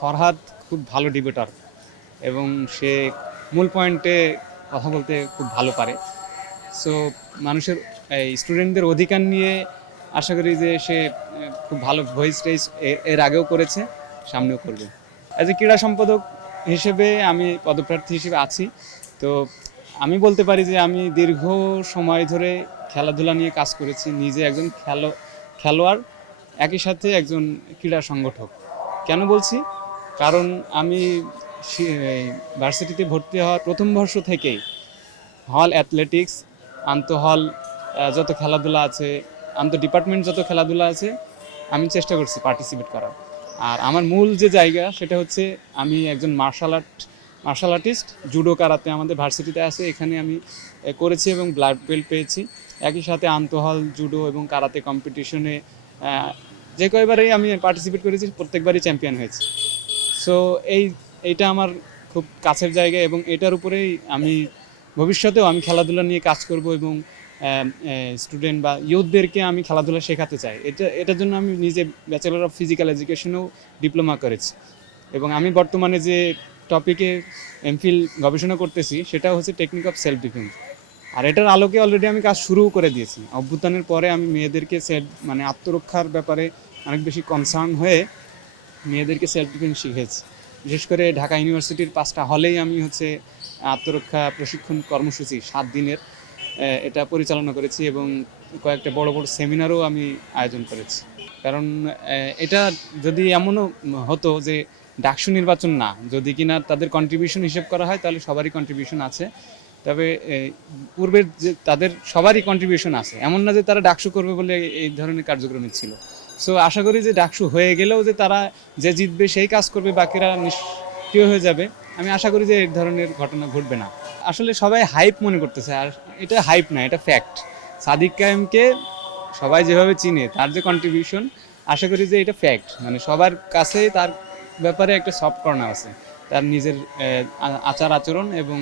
ফরহাদ খুব ভালো ডিবেটার এবং সে মূল পয়েন্টে কথা বলতে খুব ভালো পারে। সো মানুষের স্টুডেন্টদের অধিকার নিয়ে আশা করি যে সে খুব ভালো ভয়েস টেস এর আগেও করেছে, সামনেও করবে। অ্যাজ এ ক্রীড়া সম্পাদক হিসেবে আমি পদপ্রার্থী হিসেবে আছি। তো আমি বলতে পারি যে আমি দীর্ঘ সময় ধরে খেলাধুলা নিয়ে কাজ করেছি, নিজে একজন খেলো, খেলোয়াড়, একই সাথে একজন ক্রীড়া সংগঠক। কেন বলছি? কারণ আমি ভার্সিটিতে ভর্তি হওয়ার প্রথম বর্ষ থেকেই হল অ্যাথলেটিক্স আন্তঃহল যত খেলাধুলা আছে, আন্তঃ ডিপার্টমেন্ট যত খেলাধুলা আছে, আমি চেষ্টা করছি পার্টিসিপেট করার। আর আমার মূল যে জায়গা সেটা হচ্ছে আমি একজন martial art martial artist judo karate আমাদের ভার্সিটিতে আছে, এখানে আমি করেছি এবং ব্লাড বেল্ট পেয়েছি। একই সাথে আন্তঃহল জুডো এবং কারাতে কম্পিটিশনে যে কয়বারই আমি পার্টিসিপেট করেছি, প্রত্যেকবারই চ্যাম্পিয়ন হয়েছি। সো এই, এইটা আমার খুব কাছের জায়গা এবং এটার উপরেই আমি ভবিষ্যতেও আমি খেলাধুলা নিয়ে কাজ করব এবং স্টুডেন্ট বা ইউথদেরকে আমি খেলাধুলা শেখাতে চাই। এটা, এটার জন্য আমি নিজে ব্যাচেলর অফ ফিজিক্যাল এডুকেশনেও ডিপ্লোমা করেছি। এবং আমি বর্তমানে যে টপিকে এমফিল গবেষণা করতেছি সেটা হচ্ছে টেকনিক অফ সেলফ ডিফেন্স আর এটার আলোকে অলরেডি আমি কাজ শুরুও করে দিয়েছি। অভ্যুত্থানের পরে আমি মেয়েদেরকে সেলফ মানে আত্মরক্ষার ব্যাপারে অনেক বেশি কনসার্ন হয়ে মেয়েদেরকে সেলফ ডিফেন্স শিখেছি। বিশেষ করে ঢাকা ইউনিভার্সিটির পাঁচটা হলেই আমি হচ্ছে আত্মরক্ষা প্রশিক্ষণ কর্মসূচি সাত দিনের এটা পরিচালনা করেছি এবং কয়েকটা বড় বড় সেমিনারও আমি আয়োজন করেছি। কারণ এটা যদি এমনও হতো যে ডাকসু নির্বাচন না, যদি কিনা তাদের কন্ট্রিবিউশন হিসেব করা হয়, তাহলে সবারই কন্ট্রিবিউশন আছে। তবে পূর্বের যে তাদের সবারই কন্ট্রিবিউশন আছে। এমন না যে তারা ডাকসু করবে বলে এই ধরনের কার্যক্রমে ছিল। সো আশা করি যে ডাকসু হয়ে গেলেও যে তারা যে জিতবে সেই কাজ করবে, বাকিরা নিষ্ক্রিয় হয়ে যাবে। আমি আশা করি যে এই ধরনের ঘটনা ঘটবে না। আসলে সবাই হাইপ মনে করতেছে, আর এটা হাইপ না, এটা ফ্যাক্ট সাদিক কায়েমকে সবাই যেভাবে চিনে, তার যে কন্ট্রিবিউশন আশা করি যে এটা ফ্যাক্ট মানে সবার কাছে তার ব্যাপারে একটা সফট কর্নার আছে। তার নিজের আচার আচরণ এবং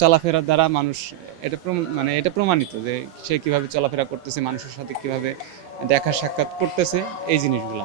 চলাফেরার দ্বারা মানুষ, এটা মানে এটা প্রমাণিত যে সে কীভাবে চলাফেরা করতেছে, মানুষের সাথে কীভাবে দেখা সাক্ষাৎ করতেছে, এই জিনিসগুলো।